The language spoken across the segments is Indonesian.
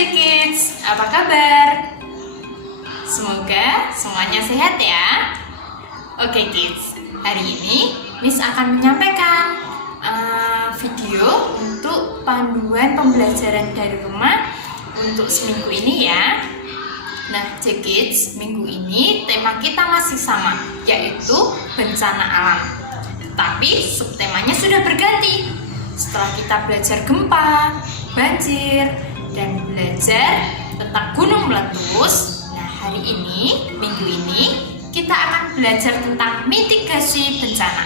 Kids, apa kabar? Semoga semuanya sehat ya. Oke Kids, hari ini Miss akan menyampaikan video untuk panduan pembelajaran dari rumah untuk seminggu ini ya. Nah Kids, minggu ini tema kita masih sama, yaitu bencana alam. Tapi subtemanya sudah berganti. Setelah kita belajar gempa, banjir, dan belajar tentang gunung meletus, nah hari ini, minggu ini, kita akan belajar tentang mitigasi bencana.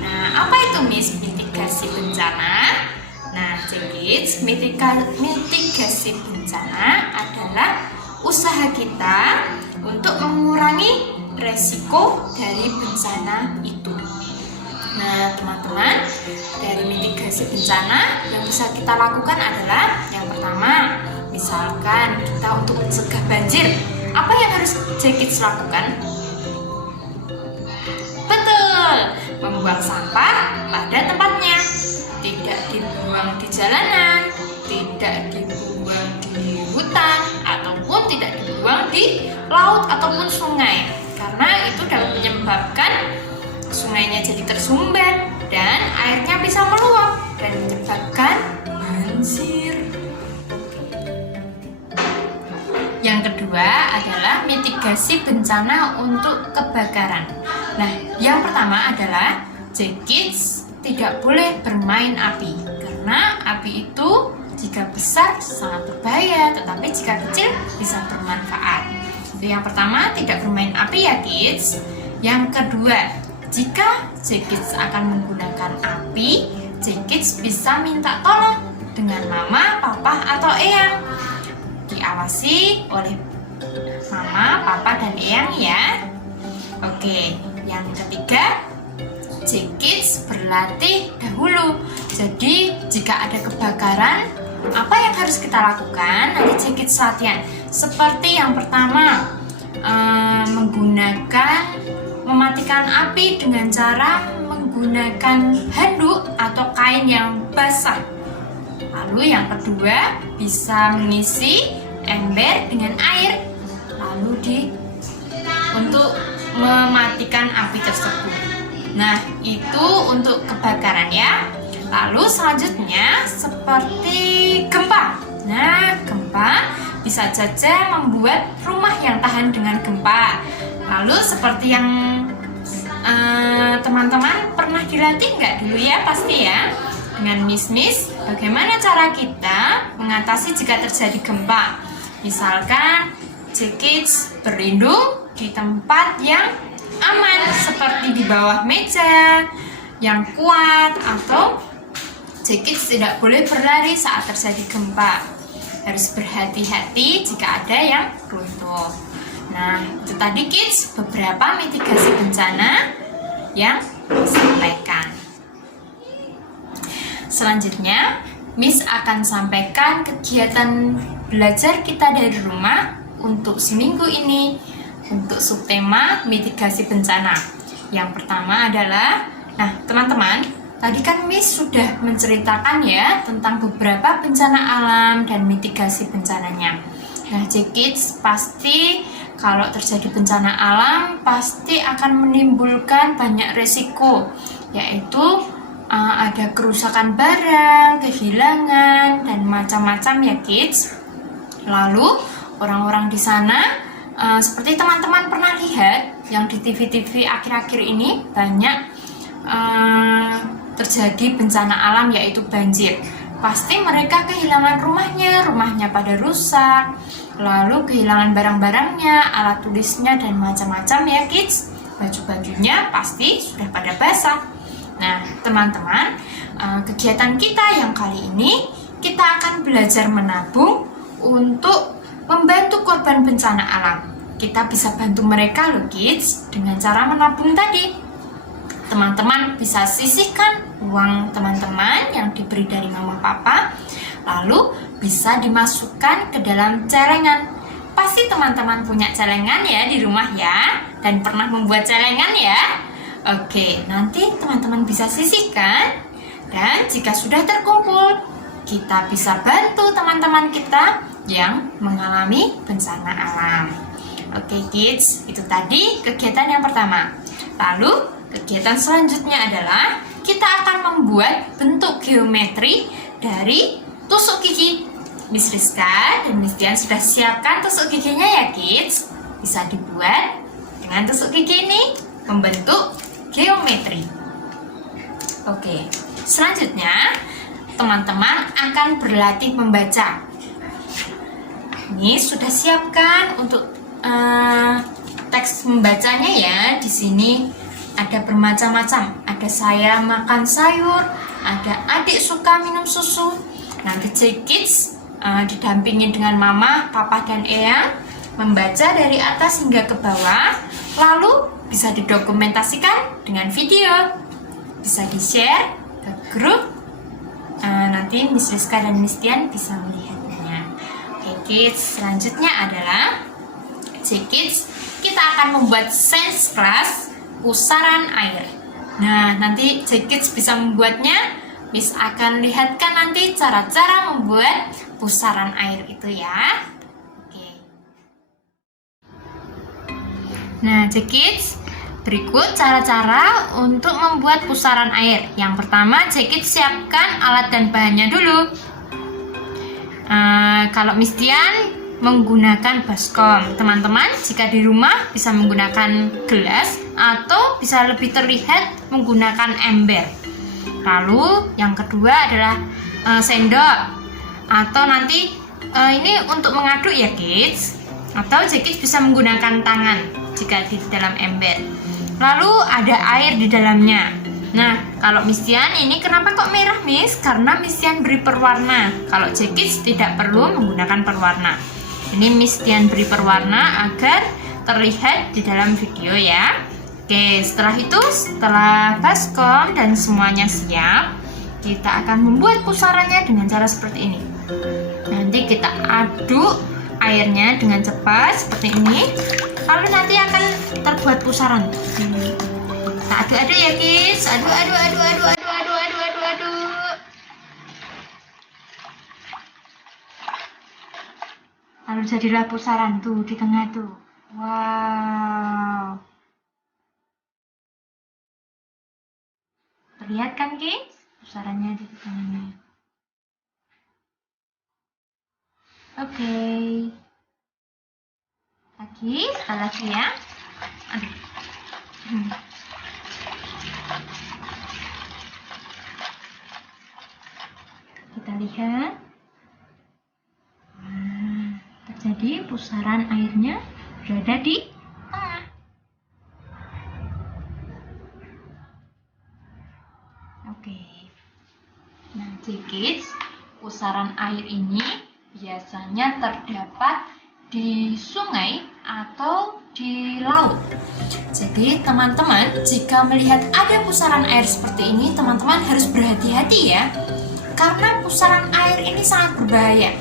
Nah, apa itu mitigasi bencana? Nah, Kids, mitigasi bencana adalah usaha kita untuk mengurangi resiko dari bencana itu. Nah, teman-teman, dari mitigasi bencana yang bisa kita lakukan adalah yang pertama, misalkan kita untuk mencegah banjir, apa yang harus Kids lakukan? Betul, membuang sampah pada tempatnya, tidak dibuang di jalanan, tidak dibuang di hutan, ataupun tidak dibuang di laut ataupun sungai, karena itu dapat menyebabkan sungainya jadi tersumbat dan airnya bisa meluap dan menyebabkan banjir. Yang kedua adalah mitigasi bencana untuk kebakaran. Nah, yang pertama adalah Kids tidak boleh bermain api, karena api itu jika besar sangat berbahaya, tetapi jika kecil bisa bermanfaat. Jadi yang pertama, tidak bermain api ya Kids. Yang kedua, jika Kids akan menggunakan api, Kids bisa minta tolong dengan mama, papa, atau eyang. Diawasi oleh mama, papa, dan eyang ya. Oke, yang ketiga, Kids berlatih dahulu. Jadi jika ada kebakaran, apa yang harus kita lakukan? Nanti Kids latihan. Seperti yang pertama, mematikan api dengan cara menggunakan handuk atau kain yang basah. Lalu yang kedua, bisa mengisi ember dengan air lalu untuk mematikan api tersebut. Nah, itu untuk kebakaran ya. Lalu selanjutnya seperti gempa. Nah, gempa bisa saja membuat rumah yang tahan dengan gempa. Lalu seperti yang teman-teman pernah dilatih nggak dulu ya, pasti ya, dengan Miss, bagaimana cara kita mengatasi jika terjadi gempa. Misalkan Kids berlindung di tempat yang aman, seperti di bawah meja yang kuat, atau Kids tidak boleh berlari saat terjadi gempa. Harus berhati-hati jika ada yang runtuh. Nah, itu tadi Kids beberapa mitigasi bencana yang disampaikan. Selanjutnya, Miss akan sampaikan kegiatan belajar kita dari rumah untuk seminggu ini untuk subtema mitigasi bencana. Yang pertama adalah, nah teman-teman, tadi kan Miss sudah menceritakan ya tentang beberapa bencana alam dan mitigasi bencananya. Nah, Kids pasti kalau terjadi bencana alam pasti akan menimbulkan banyak resiko, yaitu ada kerusakan barang, kehilangan, dan macam-macam ya Kids. Lalu orang-orang di sana seperti teman-teman pernah lihat yang di TV-TV akhir-akhir ini banyak terjadi bencana alam, yaitu banjir. Pasti mereka kehilangan rumahnya pada rusak, lalu kehilangan barang-barangnya, alat tulisnya, dan macam-macam ya Kids. Baju-bajunya pasti sudah pada basah. Nah teman-teman, kegiatan kita yang kali ini, kita akan belajar menabung untuk membantu korban bencana alam. Kita bisa bantu mereka loh Kids dengan cara menabung tadi. Teman-teman bisa sisihkan uang teman-teman yang diberi dari mama papa, lalu bisa dimasukkan ke dalam celengan. Pasti teman-teman punya celengan ya di rumah ya, dan pernah membuat celengan ya. Oke, nanti teman-teman bisa sisihkan, dan jika sudah terkumpul, kita bisa bantu teman-teman kita yang mengalami bencana alam. Oke kids, itu tadi kegiatan yang pertama. Lalu kegiatan selanjutnya adalah kita akan membuat bentuk geometri dari tusuk gigi. Miss Rizka dan Miss Dian sudah siapkan tusuk giginya ya kids. Bisa dibuat dengan tusuk gigi ini membentuk geometri. Oke, selanjutnya teman-teman akan berlatih membaca. Ini sudah siapkan untuk teks membacanya ya. Di sini ada bermacam-macam. Ada saya makan sayur, ada adik suka minum susu. Nanti Kids didampingi dengan mama, papa, dan eyang membaca dari atas hingga ke bawah. Lalu bisa didokumentasikan dengan video. Bisa di-share ke grup. Nanti Miss Rizka dan Miss Dian bisa melihatnya. Oke Kids, selanjutnya adalah Kids, kita akan membuat sains class pusaran air. Nah, nanti Kids bisa membuatnya. Miss akan lihatkan nanti cara-cara membuat pusaran air itu ya. Oke. Nah, Kids, berikut cara-cara untuk membuat pusaran air. Yang pertama, Kids siapkan alat dan bahannya dulu. Kalau Miss Dian menggunakan baskom, teman-teman jika di rumah bisa menggunakan gelas atau bisa lebih terlihat menggunakan ember. Lalu yang kedua adalah sendok, atau nanti ini untuk mengaduk ya Kids, atau Kids bisa menggunakan tangan jika di dalam ember. Lalu ada air di dalamnya. Nah, kalau Miss Dian ini kenapa kok merah Miss? Karena Miss Dian beri perwarna. Kalau Kids tidak perlu menggunakan perwarna. Ini Miss Dian beri perwarna agar terlihat di dalam video ya. Oke, setelah baskom dan semuanya siap, kita akan membuat pusarannya dengan cara seperti ini. Nanti kita aduk airnya dengan cepat seperti ini. Lalu nanti akan terbuat pusaran. Kita aduk-aduk ya Kids. Aduk. Lalu jadilah pusaran tuh di tengah tuh. Wow. Terlihat kan Kids? Pusarannya di tengahnya. Oke. Sekali lagi ya. Aduh. Kita lihat. Terjadi pusaran airnya berada di tengah. Oke. Nah, Kids, pusaran air ini biasanya terdapat di sungai atau di laut. Jadi teman-teman, jika melihat ada pusaran air seperti ini, teman-teman harus berhati-hati ya. Karena pusaran air ini sangat berbahaya.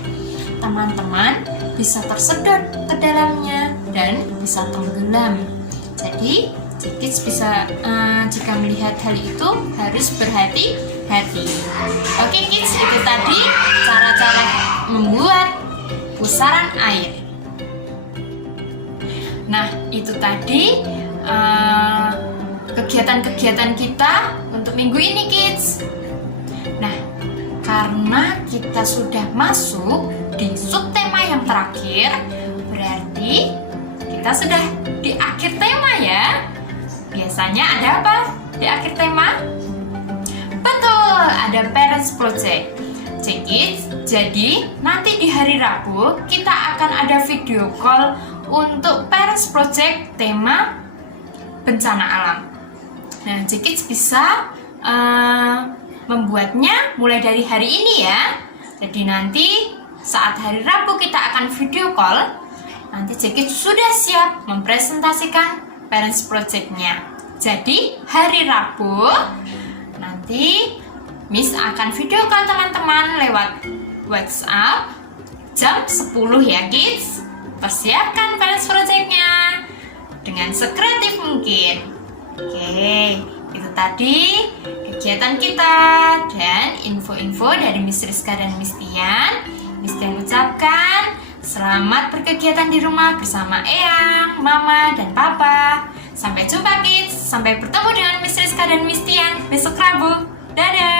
Teman-teman bisa tersedot ke dalamnya dan bisa tenggelam. Jadi Kids bisa jika melihat hal itu harus berhati-hati. Oke Kids, itu tadi cara-cara membuat pusaran air. Nah, itu tadi kegiatan-kegiatan kita untuk minggu ini Kids. Nah, karena kita sudah masuk di subtema yang terakhir, berarti kita sudah di akhir tema ya. Biasanya ada apa di akhir tema? Betul, ada Parents Project. Kids, jadi nanti di hari Rabu kita akan ada video call untuk Parents Project tema bencana alam. Nah, Kids bisa membuatnya mulai dari hari ini ya. Jadi nanti saat hari Rabu kita akan video call. Nanti Kids sudah siap mempresentasikan Parents Project-nya. Jadi hari Rabu nanti Miss akan video call teman-teman lewat WhatsApp jam 10 ya Kids. Persiapkan Parents Project-nya dengan sekreatif mungkin. Oke, itu tadi kegiatan kita dan info-info dari Miss Rizka dan Miss Dian. Miss Dian ucapkan Selamat berkegiatan di rumah bersama Eyang, Mama, dan Papa. Sampai jumpa kids. Sampai bertemu dengan Miss Rizka dan Miss Tian besok Rabu. Dadah.